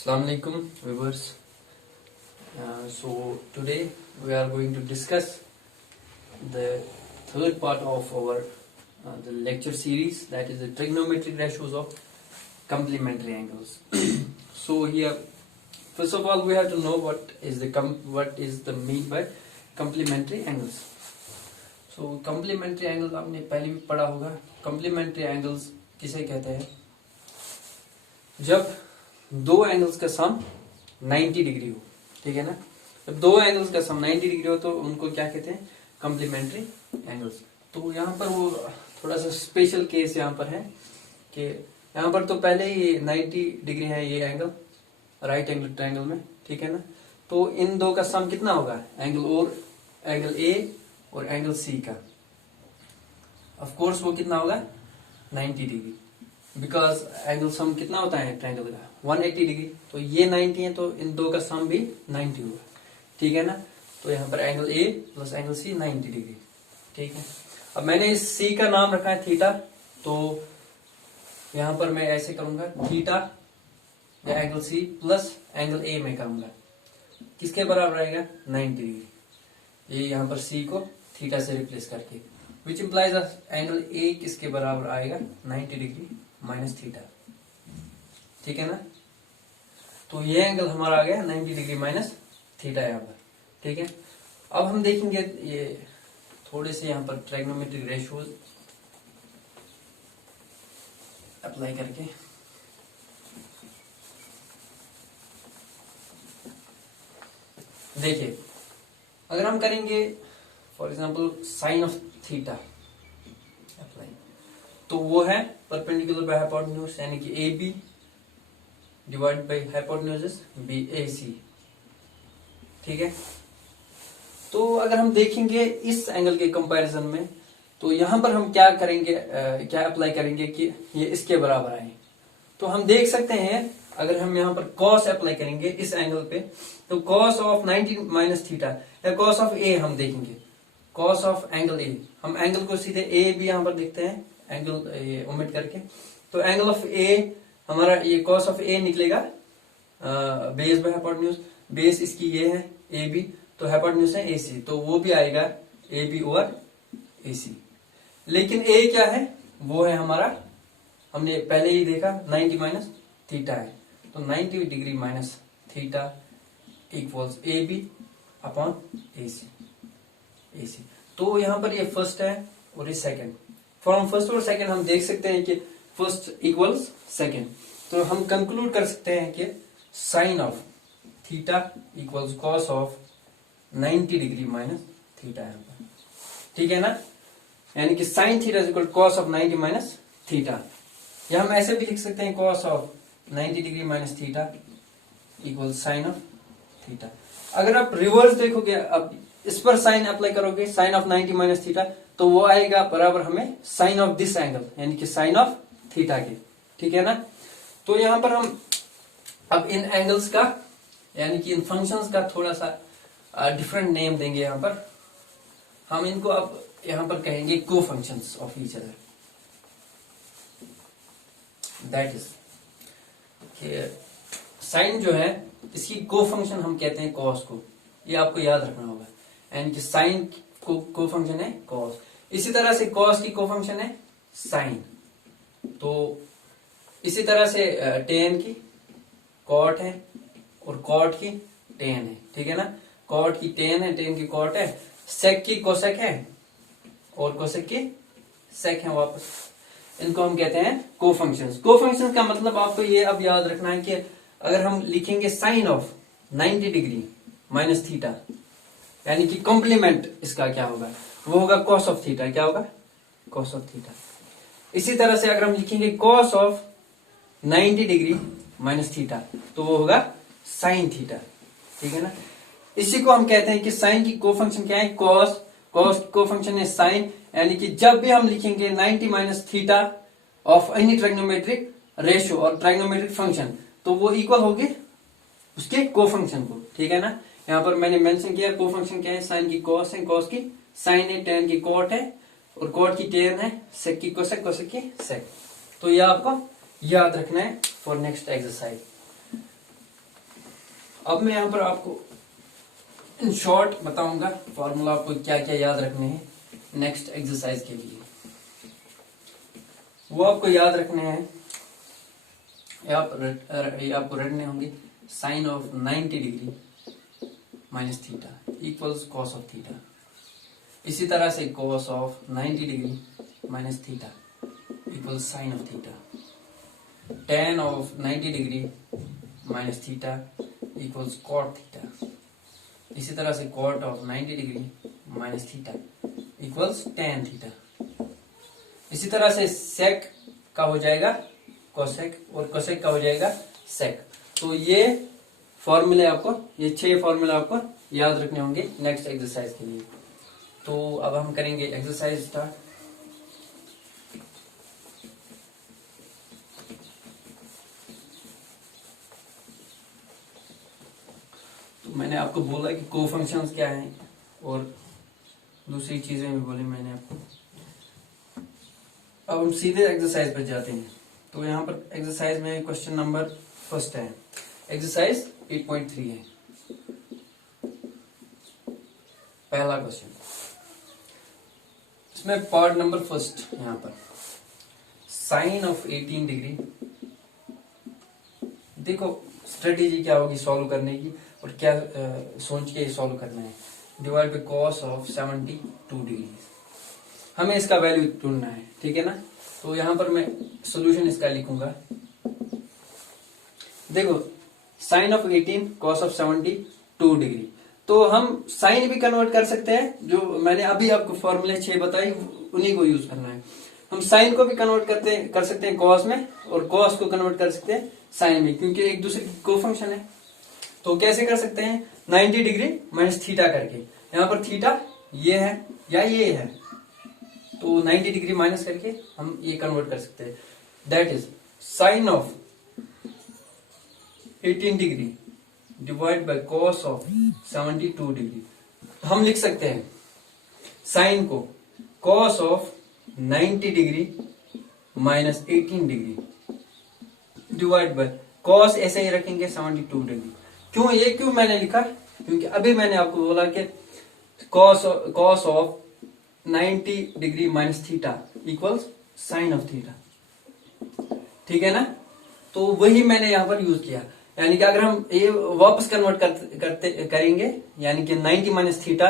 Assalamu alaikum viewers. So today we are going to discuss the third part of our the lecture series, that is the trigonometric ratios of complementary angles. So here first of all we have to know what is the mean by complementary angles. So complementary angles आपने पहले भी पढ़ा होगा. Complementary angles किसे कहते हैं? जब दो एंगल्स का सम 90 डिग्री हो, ठीक है ना. जब दो एंगल्स का सम 90 डिग्री हो तो उनको क्या कहते हैं? Complementary angles. तो यहाँ पर वो थोड़ा सा स्पेशल केस यहाँ पर है कि यहाँ पर तो पहले ही 90 डिग्री है ये एंगल राइट एंगल ट्रायंगल में, ठीक है ना. तो इन दो का सम कितना होगा? एंगल ए और एंगल सी का. ऑफ कोर्स वो कितना होगा? 90 डिग्री, बिकॉज एंगल सम कितना होता है ट्रायंगल का? 180 डिग्री. तो ये 90 है तो इन दो का सम भी 90 होगा, ठीक है ना. तो यहाँ पर angle A plus angle C 90 degree, ठीक है. अब मैंने इस सी का नाम रखा है थीटा, तो यहाँ पर मैं ऐसे करूंगा थीटा या angle C plus angle A में करूंगा. किसके बराबर आएगा? 90 डिग्री. ये यहाँ पर सी को थीटा से रिप्लेस करके, विच इम्प्लाइज एंगल ए किसके बराबर आएगा? 90 डिग्री माइनस थीटा, ठीक है ना. तो ये एंगल हमारा आ गया 90 डिग्री माइनस थीटा यहाँ पर, ठीक है. अब हम देखेंगे ये थोड़े से यहाँ पर ट्रायगोनोमेट्रिक रेशियोज अप्लाई करके. देखिए अगर हम करेंगे for example sine of theta apply, तो वो है परपेंडिकुलर बाय हाइपोटेन्यूज, यानी कि A B divide by hypotenuse B A C, ठीक है. तो अगर हम देखेंगे इस एंगल के कंपैरिजन में, तो यहां पर हम क्या करेंगे, क्या अप्लाई करेंगे कि ये इसके बराबर आए. तो हम देख सकते हैं अगर हम यहां पर cos अप्लाई करेंगे इस एंगल पे, तो cos ऑफ 90 माइनस थीटा या cos ऑफ ए हम देखेंगे. cos ऑफ एंगल ए, हम एंगल को सीधे ए भी यहां पर देखते हैं एंगल ओमिट करके. तो एंगल ऑफ ए हमारा ये cos ऑफ ए निकलेगा बेस बाय हाइपोटेन्यूज. बेस इसकी ये है ए बी, तो हाइपोटेन्यूज है ए सी, तो वो भी आएगा ए बी ओवर ए सी. लेकिन ए क्या है? वो है हमारा, हमने पहले ही देखा 90 माइनस थीटा है. तो 90 degree minus theta equals A B upon A C. तो यहां पर ये फर्स्ट है और ये सेकंड. फ्रॉम फर्स्ट और सेकंड हम देख सकते हैं कि फर्स्ट इक्वल्स सेकंड. तो हम कंक्लूड कर सकते हैं कि sine of theta equals cos of 90 degree minus theta यहाँ पर, ठीक है ना. यानी कि sine theta equal cos of 90 minus theta. या हम ऐसे भी लिख सकते हैं cos of 90 degree minus theta equal sine of theta. अगर आप रिवर्स देखोगे, अब इस पर साइन अप्लाई करोगे साइन ऑफ 90 माइनस थीटा, तो वो आएगा बराबर हमें साइन ऑफ दिस एंगल, यानी कि साइन ऑफ थीटा के, ठीक है ना. तो यहां पर हम अब इन एंगल्स का यानी कि इन फंक्शंस का थोड़ा सा डिफरेंट नेम देंगे. यहां पर हम इनको अब यहां पर कहेंगे को functions of each other. That is sine जो है इसकी को फंक्शन हम कहते हैं कॉस को. ये आपको याद रखना होगा. यानी कि साइन को फंक्शन है कॉस. इसी तरह से कॉस की को फंक्शन है साइन. तो इसी तरह से टेन की कॉट है और कॉट की टेन है, ठीक है ना. कॉट की टेन है, टेन की कॉट है, सेक की कोसेक है और कोसेक की सेक है वापस. इनको हम कहते हैं को फंक्शंस. को फंक्शंस का मतलब आपको ये अब याद रखना है कि अगर हम लिखेंगे sine of 90 degree minus theta, यानी कि कॉम्प्लीमेंट इसका क्या होगा? वो होगा कॉस ऑफ थीटा. क्या होगा? Cos of theta. इसी तरह से अगर हम लिखेंगे cos of 90 degree minus theta, तो वो होगा साइन थीटा, ठीक है ना. इसी को हम कहते हैं कि साइन की को फंक्शन क्या है? कॉस. कॉस को फंक्शन है साइन. यानी कि जब भी हम लिखेंगे 90 minus theta of any trigonometric ratio और ट्रायगोनोमेट्रिक फंक्शन, तो वो इक्वल होगी उसके को फंक्शन को, ठीक है ना. यहाँ पर मैंने मेंशन किया को फंक्शन क्या है? साइन की कॉस है, कॉस की साइन है, टेन की कॉट है और कॉट की टेन है, सेक की कोसेक, कोसेक की सेक. तो ये आपको याद रखना है फॉर नेक्स्ट एक्सरसाइज. अब मैं यहाँ पर आपको इन शॉर्ट बताऊंगा फॉर्मूला आपको क्या क्या याद रखने हैं नेक्स्ट एक्सरसाइज के लिए। वो आपको याद रखने हैं, ये आपको रखने होंगे sine of 90 degree minus theta equals cos of theta. इसी तरह से cos of 90 degree minus theta equals sine of theta. tan of 90 degree minus theta equals cot theta. इसी तरह से cot of 90 degree minus theta equals tan theta. इसी तरह से सेक का हो जाएगा कोसेक और कोसेक का हो जाएगा सेक। तो ये फॉर्मूले आपको, ये 6 फॉर्मूले आपको याद रखने होंगे नेक्स्ट एक्सरसाइज के लिए। तो अब हम करेंगे एक्सरसाइज स्टार्ट। तो मैंने आपको बोला कि को फंक्शंस क्या हैं और दूसरी चीजें भी बोली मैंने आपको। अब हम सीधे एक्सरसाइज पर जाते हैं। तो यहाँ पर एक्सरसाइज में क्वेश्चन नंबर फर्स्ट है, एक्सरसाइज 8.3 है पहला क्वेश्चन। इसमें पार्ट नंबर फर्स्ट यहाँ पर साइन ऑफ 18 डिग्री। देखो स्ट्रेटेजी क्या होगी सॉल्व करने की और क्या सोच के सॉल्व करना है। Divide by cos of 72 degree, हमें इसका वैल्यू ढूंढना है, ठीक है ना। तो यहां पर मैं सॉल्यूशन इसका लिखूंगा। देखो sine of 18 cos of 72 degree, तो हम साइन भी कन्वर्ट कर सकते हैं, जो मैंने अभी आपको फॉर्मूले 6 बताई उन्हीं को यूज करना है। हम साइन को भी कन्वर्ट कर सकते हैं कॉस में और कॉस को कन्वर्ट कर सकते हैं साइन में, क्योंकि एक दूसरे की को फंक्शन है। तो कैसे कर सकते हैं, 90 डिग्री माइनस थीटा करके। यहाँ पर थीटा ये है या ये है, तो 90 डिग्री माइनस करके हम ये कन्वर्ट कर सकते हैं। That is sine of 18 degree divide by cos of 72 degree. हम लिख सकते हैं साइन को cos of 90 degree minus 18 degree divide by cos ऐसे ही रखेंगे 72 डिग्री। क्यों मैंने लिखा, क्योंकि अभी मैंने आपको बोला कि cos of 90 degree minus theta equals sine of theta, ठीक है ना। तो वही मैंने यहां पर यूज किया, यानी कि अगर हम ये वापस कन्वर्ट करेंगे, यानी कि 90 माइनस थीटा,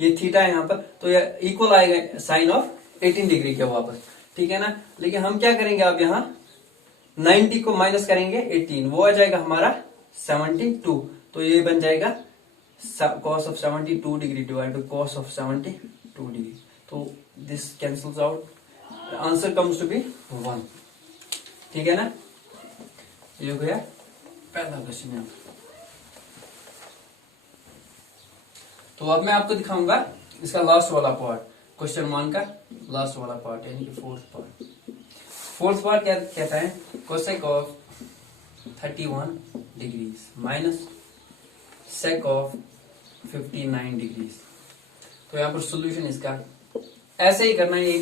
ये थीटा है यहाँ पर, तो ये इक्वल आएगा साइन ऑफ 18 डिग्री के वापस, ठीक है ना। लेकिन हम क्या करेंगे, अब यहाँ 90 को माइनस करेंगे 18, वो आ जाएगा हमारा 72। तो ये बन जाएगा cos of 72 degree divide by cos of 72 degree. तो this cancels out, answer comes to be 1, ठीक है ना। ये हो गया पहला क्वेश्चन यहाँ। तो अब मैं आपको दिखाऊंगा इसका लास्ट वाला पार्ट, क्वेश्चन 1 का लास्ट वाला पार्ट, यानी कि फोर्थ पार्ट क्या कहता है, cosec of 31 degrees minus sake of 59 degrees. तो यहाँ पर सॉल्यूशन इसका ऐसे ही करना है,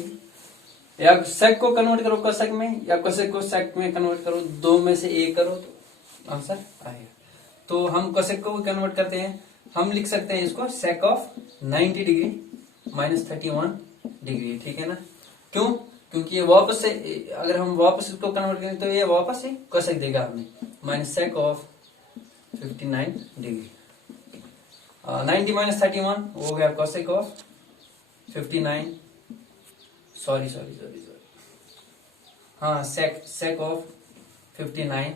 या सेक को कन्वर्ट करो कोसेक में या कोसेक को सेक में कन्वर्ट करो, दो में से एक करो तो आंसर आएगा। तो हम कोसेक को भी कन्वर्ट करते हैं, हम लिख सकते हैं इसको sake of 90 degree minus 31 degree, ठीक है ना। क्यों, क्योंकि ये वापस से, अगर हम वापस इसको कन्वर्ट करें तो ये वापस से कोसेक देगा हमें, minus sake of 59 degree. 90 minus 31 हो गया कोसेक ऑफ 59, सॉरी हाँ, sake of 59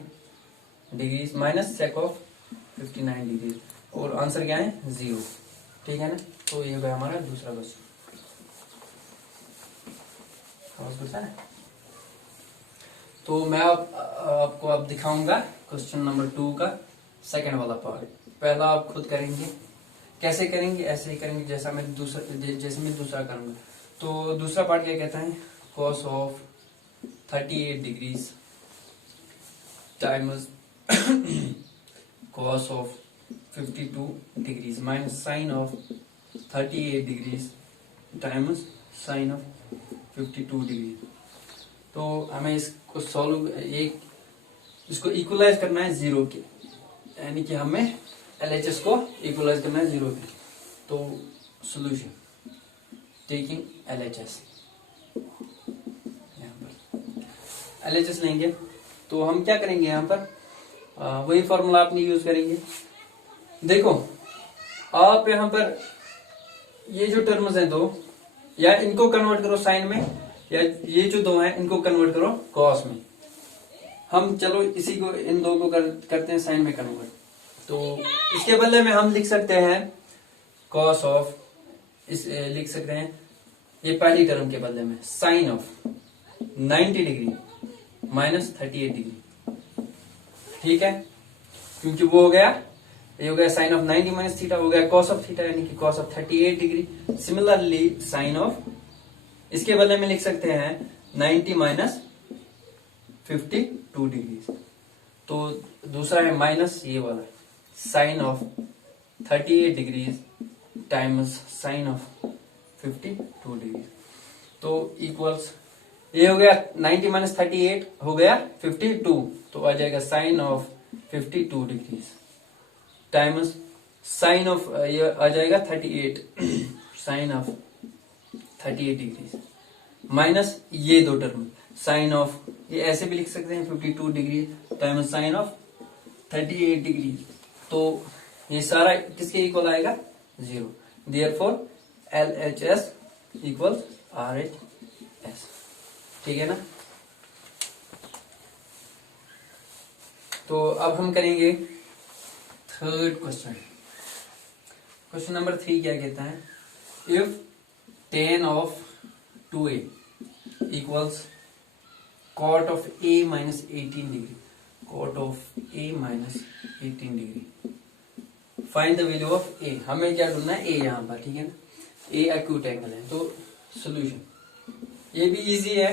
degree minus sake of 59 degree, और आंसर क्या है 0, ठीक है ना। तो ये हो गया हमारा दूसरा क्वेश्चन। तो मैं आपको अब दिखाऊंगा क्वेश्चन नंबर 2 का सेकंड वाला पार्ट। पहला आप खुद करेंगे, कैसे करेंगे, ऐसे ही करेंगे जैसे मैं दूसरा करूंगा। तो दूसरा पार्ट क्या कहता है, cos of 38 degrees times cos of 52 degrees minus sine of 38 degrees times sine of 52 degree. तो हमें इसको इसको इक्वलाइज करना है 0 के, यानी कि हमें LHS को इक्वलाइज करना है 0 पे। तो सोल्यूशन टेकिंग LHS, यहाँ पर LHS लेंगे तो हम क्या करेंगे, यहाँ पर वही फॉर्मूला अपनी यूज करेंगे। देखो आप यहाँ पर ये जो टर्म्स हैं दो, या इनको कन्वर्ट करो साइन में, या ये जो दो हैं इनको कन्वर्ट करो कॉस में। हम चलो इसी को, इन दो को करते हैं साइन में कन्वर्ट। तो इसके बदले में हम लिख सकते हैं कॉस ऑफ, इस लिख सकते हैं ये पहली टर्म के बदले में sine of 90 degree minus 38 degree, ठीक है, क्योंकि वो हो गया, ये हो गया साइन ऑफ 90 माइनस थीटा, हो गया कॉस ऑफ थीटा यानी कि cos of 38 degree. Similarly sign of, इसके बदले में लिख सकते हैं 90 माइनस 52 डिग्री। तो दूसरा है माइनस ये वाला sine of 38 degree times sine of 52 degree. तो इक्वल्स, ये हो गया 90 माइनस 38 हो गया 52, तो आ जाएगा sine of 52 degree times sine of, ये आ जाएगा 38 साइन ऑफ 38 डिग्री माइनस ये दो टर्म साइन ऑफ, ये ऐसे भी लिख सकते हैं 52 degree times sine of 38 degree. तो ये सारा किसके इक्वल आएगा, 0। देयरफॉर LHS इक्वल RHS, ठीक है ना। तो अब हम करेंगे थर्ड क्वेश्चन। क्वेश्चन नंबर 3 क्या कहता है, if tan of 2a equals cot of a minus 18 degree, cot of a minus 18 degree, find the value of a। हमें क्या ढूंढना है, a यहाँ पर, ठीक है ना, a एक्यूट एंगल है। तो सोल्यूशन, ये भी इजी है।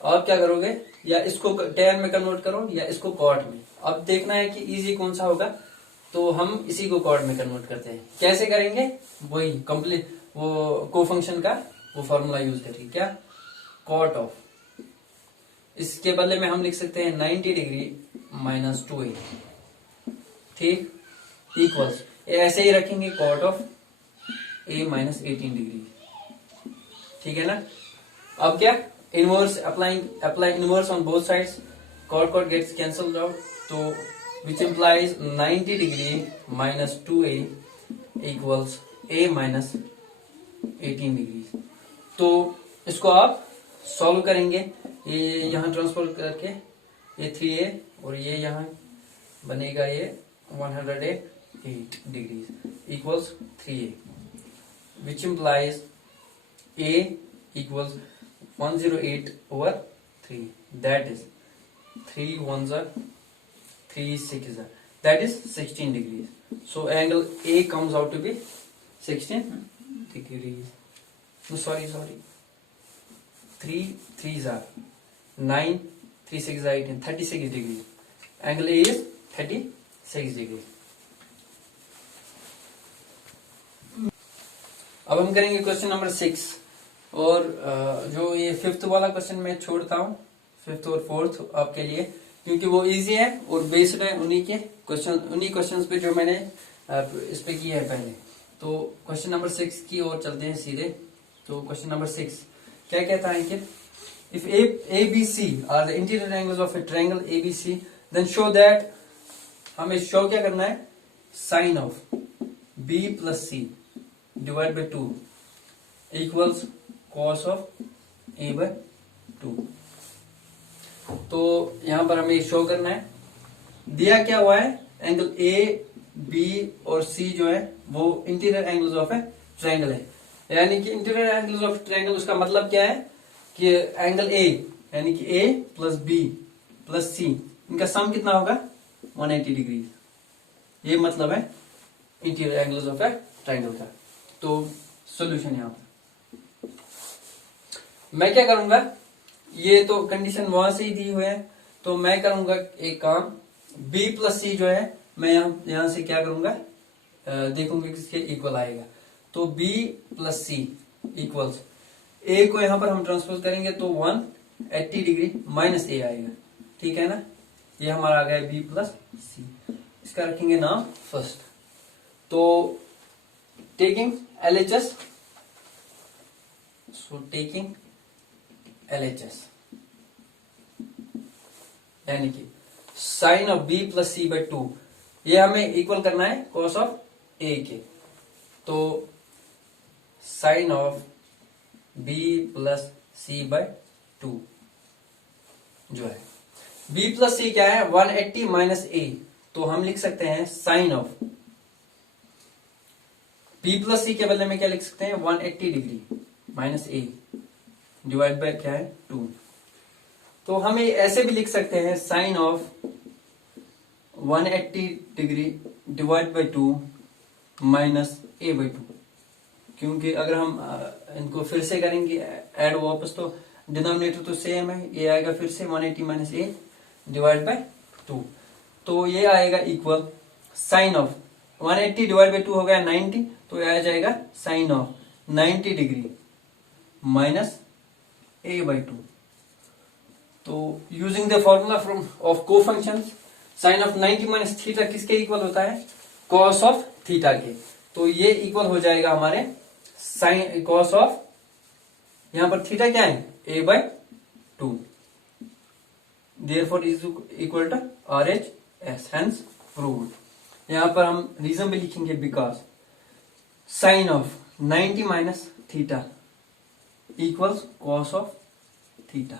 आप क्या करोगे, या इसको tan में कन्वर्ट करो या इसको cot में। अब देखना है कि इजी कौन सा होगा, तो हम इसी को cot में कन्वर्ट करते हैं। कैसे करेंगे, वही कंप्लीट वो कोफंक्शन का वो फॉर्मूला यूज करेंगे। क्या, cot ऑफ, इसके बदले में हम लिख सकते हैं 90 डिग्री माइनस 2a, ठीक, इक्वल्स, ऐसे ही रखेंगे cot of a minus 18 degree, ठीक है ना। अब क्या, inverse apply inverse on both sides, cot gets cancelled out, तो which implies 90 degree minus 2a equals a minus 18 degree. तो इसको आप सॉल्व करेंगे, ये यहाँ ट्रांसफर करके ये 3a और ये यहाँ बनेगा ये 108 degree equals 3a, which implies a equals 108 over 3, that is 3 ones are 3 6 are, that is 16 degrees. So angle A comes out to be 16 degrees. No, sorry, 3 3s are 9, 3 6 are 18, 36 degrees. Angle A is 36 degrees. अब हम करेंगे question number 6, और जो ये 5th वाला question मैं छोड़ता हूँ, 5th और 4th आपके लिए, क्योंकि वो इजी है और बेस्ड है उन्हीं क्वेश्चंस पे जो मैंने इस पे किया है पहले। तो क्वेश्चन नंबर 6 की ओर चलते हैं सीधे। तो क्वेश्चन नंबर 6 क्या कहता है कि if ABC are the interior angles of a triangle ABC, then show that, हमें शो क्या करना है, sine of B plus C divide by 2 equals cos of A by 2। तो यहां पर हमें शो करना है, दिया क्या हुआ है, एंगल A, B और C जो है वो interior angles of a triangle है। यानी कि इंटीरियर एंगल्स ऑफ ट्रायंगल, उसका मतलब क्या है कि एंगल A यानी कि A plus B plus C, इनका सम कितना होगा, 180 डिग्री। ये मतलब है interior angles of a triangle का। तो सॉल्यूशन यहां पर मैं क्या करूंगा, ये तो कंडीशन वहां से ही दी हुई है, तो मैं करूंगा एक काम, B प्लस C जो है मैं यहां से क्या करूंगा, देखूंगा किसके इक्वल आएगा। तो B plus C equals A को यहां पर हम ट्रांसपोज करेंगे तो 180 डिग्री माइनस A आएगा, ठीक है ना। ये हमारा आ गया B प्लस C, इसका रखेंगे नाम फर्स्ट, तो taking LHS, so taking LHS यानी कि sine of B plus C by 2, ये हमें इक्वल करना है कॉस ऑफ A के। तो sine of B plus C by 2 जो है, B प्लस सी क्या है 180 माइनस A, तो हम लिख सकते हैं साइन ऑफ B प्लस सी के बदले में क्या लिख सकते हैं 180 degree minus A divide by क्या है 2। तो हम ऐसे भी लिख सकते हैं sine of 180 degree divide by 2 minus A by 2, क्योंकि अगर हम इनको फिर से करेंगे ऐड वापस तो डिनोमिनेटर तो सेम है, ये आएगा फिर से 180 माइनस A डिवाइड बाय 2, तो ये आएगा equal sine of 180 divide by 2 हो गया 90, तो ये आ जाएगा sine of 90 degree minus A by 2। तो using the formula from of cofunction, sine of 90 minus theta किसके इक्वल होता है कॉस ऑफ थीटा के, तो ये इक्वल हो जाएगा हमारे साइन कॉस ऑफ, यहां पर थीटा क्या है A by 2, therefore is equal to RHS, hence proved. यहां पर हम रीजन भी लिखेंगे because sine of 90 minus theta equals cos of theta.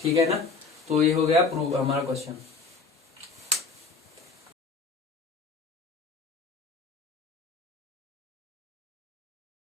ठीक है ना, तो ये हो गया प्रूव हमारा क्वेश्चन।